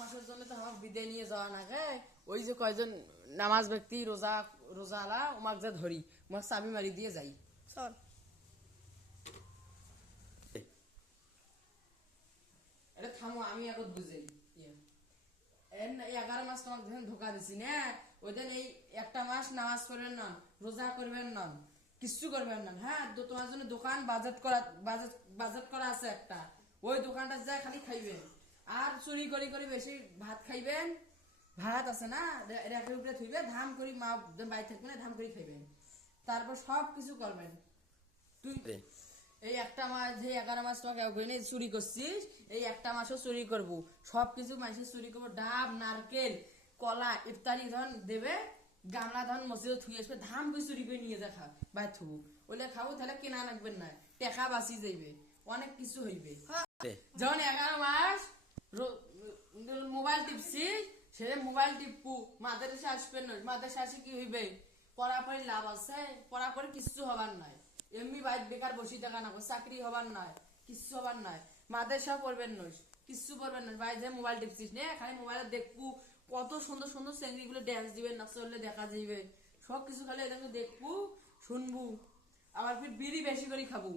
মাসের জন্য তো আমার বিদায় নিয়ে যাওয়া না গে ওই যে কয়জন নামাজ ব্যক্তি রোজালা ওমাক যে ধরি ওমাক চাবি মারি দিয়ে যাই চল এটা থামো আমি আগত বুঝাই 11 মাস তোমাকে যখন ধোকা দিছি না ওই দিন এই একটা মাস নামাজ পড়বেন না রোজা করবেন না কিচ্ছু করবেন না হ্যাঁ তোমার জন্য দোকান বাজেট করা আছে একটা ওই দোকানটা যায় খালি খাইবেন আর চুরি করে বেশি ভাত খাইবেন ভাত আছে না রেখে উপরে থইবে ধাম করি মা বাই থাকবে না ধাম করি খাইবেন তারপর সব কিছু করবেন তুই এই একটা মাস যে 11 মাস তোকে ওখানে চুরি করছিস এই একটা মাসও চুরি করবো সবকিছু মাসে চুরি করবো ডাব নারকেল কলা ইফতারি ধন দেবে গামলা ধন মসজিদে থুয়ে আসবে ধাম করে চুরি করে নিয়ে যা খা বাই থু ওলে খাবো তাহলে কেনা রাখবেন না টেকা বাঁচি যাইবে অনেক কিছু হইবে যখন 11 মাস মোবাইল টিপছিস সে মোবাইল টিপু মাদ্রাসা আসবে না মাদ্রাসা আসে কি হইবে পড়াপড়ি লাভ আছে পড়াপড়ি কিছু হবার নাই এমনি বাইক বেকার বসে থাকা না চাকরি হবার নাই কিচ্ছু হবার নাই মাদ্রাসা পড়বেন নই কিচ্ছু পড়বেন না ভাই যে মোবাইল টিপছিস নে খালি মোবাইলে দেখবো কত সুন্দর সুন্দর চেংড়ি গুলো ড্যান্স দিবে নাচ চললে দেখা যাইবে সব কিছু খালি এদেরকে দেখবো শুনবো আবার ফির বিড়ি বেশি করে খাবো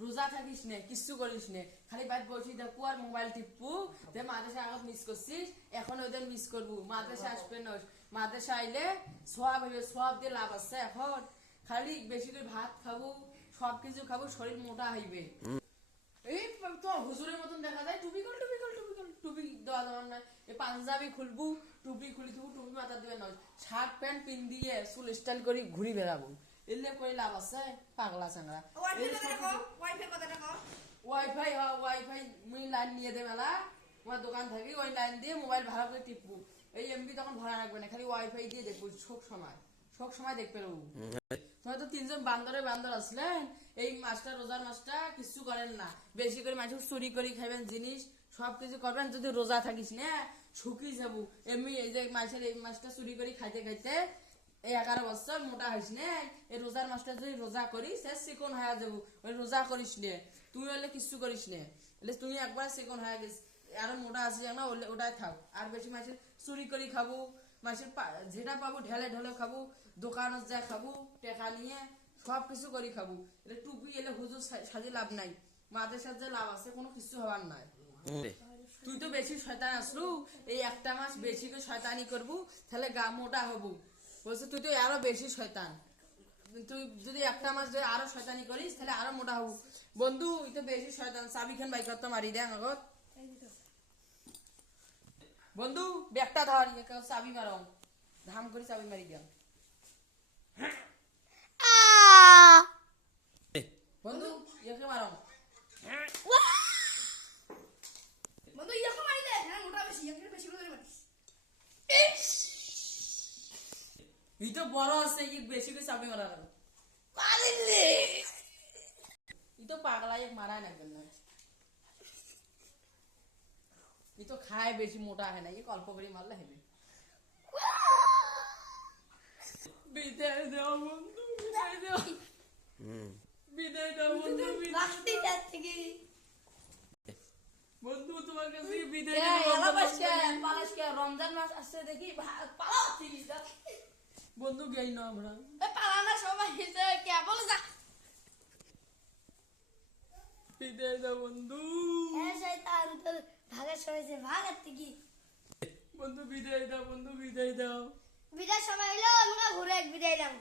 রোজা থাকিস নে কিচ্ছু করিস নে খালি বাইক বসে দেখবো আর মোবাইল টিপবো যে মাদ্রাসা আগত মিস করছিস এখন ওদের মিস করবো মাদ্রাসা আসবে না মাদ্রাসা আইলে সব হইবে সব দিয়ে লাভ আছে এখন খালি বেশি করে ভাত খাবো সবকিছু খাবো শরীর মোটা হইবে এই তো হুজুরের মতন দেখা যায় টুপি দেওয়া যাবে না এই পাঞ্জাবি খুলবো টুপি খুলি থুবো টুপি মাথা দিবে না শার্ট প্যান্ট পিন দিয়ে চুল স্টাইল করে ঘুরি বেড়াবো এলে করে লাভ আছে পাগলা চাংরা ওয়াইফাই মুই লাইন নিয়ে দে মেলা তোমার দোকান থাকি ওই লাইন দিয়ে মোবাইল ভাড়া করে টিপবো এই এমবি তখন ভরা রাখবে না খালি ওয়াইফাই দিয়ে দেখবো সব সময় দেখতে পারবো তোমার তো 3 জন বান্দর আসলেন এই মাছটা রোজার মাছটা কিছু করেন না বেশি করে মাছ চুরি করে খাইবেন জিনিস সবকিছু করবেন যদি রোজা থাকিস না শুকিয়ে যাবো এমনি এই যে মাছের এই মাছটা চুরি করে খাইতে এই 11 বছর মোটা হইস নে এই রোজার মাছটা যদি রোজা করিস চিকন হয়ে যাবো ওই রোজা করিস নে তুই হলে কিছু করিস নে তুই একবার চিকন হয়ে গেছিস আরো মোটা আসিস না ওটাই থাক আর বেশি মাছের চুরি করে খাবো মাছের যেটা পাবো ঢেলে খাবো দোকানত যা খাবো টেকা নিয়ে সব কিছু করে খাবো এটা টুপি এলে হুজুর সাজে লাভ নাই মাদের সাথে লাভ আছে কোনো কিছু হওয়ার নাই তুই তো বেশি শয়তান আসলু এই একটা মাস বেশি করে শয়তানি করবো তাহলে গা মোটা হবো বলছে তুই তো আরো বেশি শয়তান তুই যদি একটা মাস ধরে আরো শয়তানি করিস তাহলে আরো মোটা হবো বন্ধু তুই তো বেশি শয়তান চাবি খান বাইক তো মারি দেন আগত বন্ধু ব্যাগটা ধর চাবি মারো ধাম করে চাবি মারি দিয়া বন্ধু ইয়াকে মারো বন্ধু ইয়াকে মারি দে হ্যাঁ মোটা বেশি ইয়াকে বেশি করে মারিস এই তো বড় আছে কি বেশি করে চাবি মারা না পারিলে এই তো পাগলা এক মারাই না কেন এই তো খায় বেশি মোটা হয় না এই অল্প করে মারলে হবে বিদায় দাও বন্ধু বিদায় দাও বন্ধু রাস্তি যাচ্ছে কি বন্ধু তোমার কাছে বিদায় পালাসকে রমজান মাস আসছে দেখি পালাচ্ছিস বন্ধু গেই না আমরা পালানা সবাই হিসে কেবল যা বিদায় দাও বন্ধু শয়তান তোর ভাগের সবাইছে ভাগের থেকে বন্ধু বিদায় দাও বন্ধু বিদায় দাও বিদায় সবাই এলো আমরা ঘুরে এক বিদায় দাও